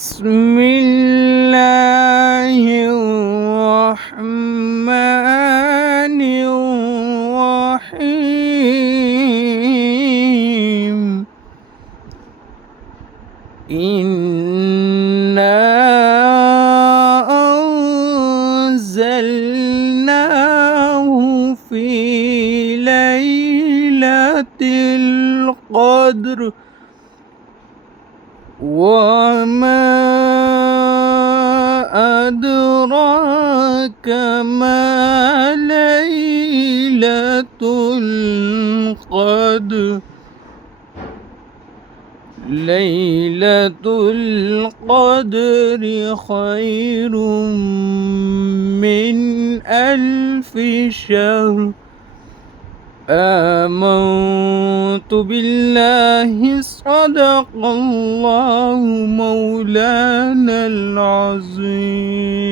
بسم الله الرحمن الرحيم إنا أنزلناه في ليلة القدر وما أدراك ما ليلة القدر ليلة القدر خير من 1000 شهر آمنت بالله صدق الله مولانا العظيم.